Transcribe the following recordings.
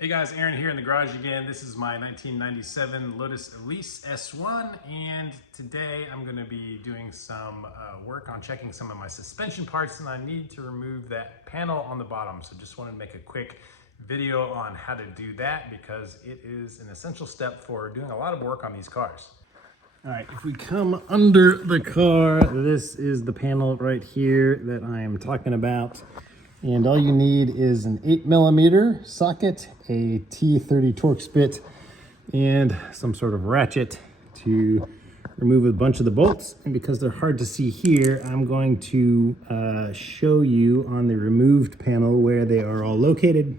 Hey guys, Aaron here in the garage again. This is my 1997 Lotus Elise S1, and today I'm going to be doing some work on checking some of my suspension parts, and I need to remove that panel on the bottom. So just wanted to make a quick video on how to do that because it is an essential step for doing a lot of work on these cars. All right, if we come under the car, this is the panel right here that I am talking about. And all you need is an 8mm socket, a T30 Torx bit, and some sort of ratchet to remove a bunch of the bolts. And because they're hard to see here, I'm going to show you on the removed panel where they are all located.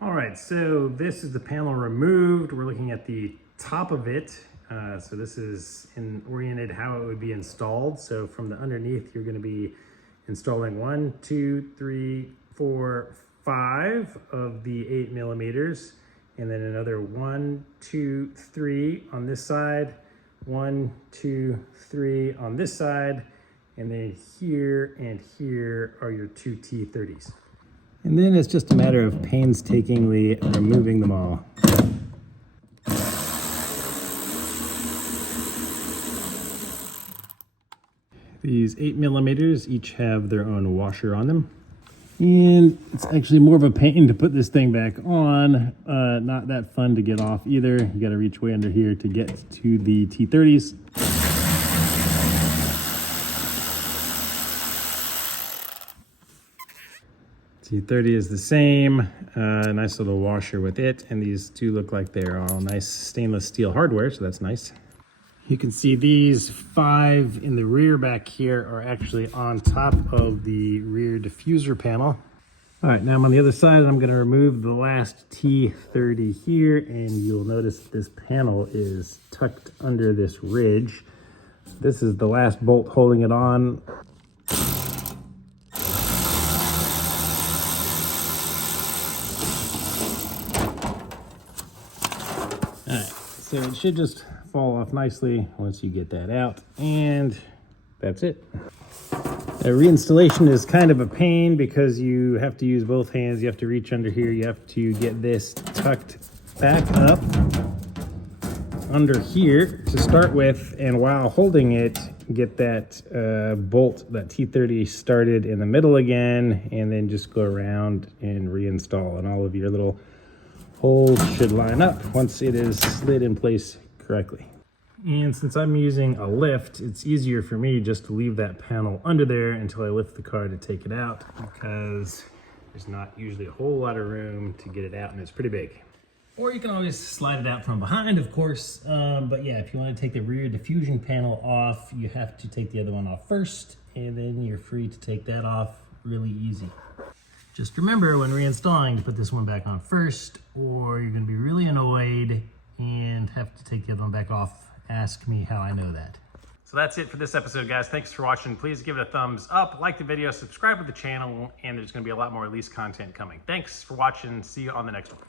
All right, so this is the panel removed. We're looking at the top of it. So this is oriented how it would be installed. So from the underneath, you're going to be installing 1, 2, 3, 4, 5 of the 8mm, and then another 1, 2, 3 on this side, 1, 2, 3 on this side, and then here and here are your two T30s. And then it's just a matter of painstakingly removing them all. These 8mm each have their own washer on them. And it's actually more of a pain to put this thing back on. Not that fun to get off either. You got to reach way under here to get to the T30s. T30 is the same. Nice little washer with it. And these two look like they're all nice stainless steel hardware, so that's nice. You can see these 5 in the rear back here are actually on top of the rear diffuser panel. All right, now I'm on the other side and I'm going to remove the last T30 here, and you'll notice this panel is tucked under this ridge. This is the last bolt holding it on. All right, so it should just fall off nicely once you get that out, and that's it. Reinstallation is kind of a pain because you have to use both hands. You have to reach under here. You have to get this tucked back up under here to start with, and while holding it, get that bolt, that T30 started in the middle again, and then just go around and reinstall, and all of your little holes should line up once it is slid in place correctly. And since I'm using a lift, it's easier for me just to leave that panel under there until I lift the car to take it out, because there's not usually a whole lot of room to get it out, and it's pretty big. Or you can always slide it out from behind, of course. But yeah, if you want to take the rear diffusion panel off, you have to take the other one off first, and then you're free to take that off really easy. Just remember when reinstalling to put this one back on first, or you're going to be really annoyed and have to take the other one back off. Ask me how I know that. So that's it for this episode, guys. Thanks for watching. Please give it a thumbs up, like the video, subscribe to the channel, and there's going to be a lot more Elise content coming. Thanks for watching. See you on the next one.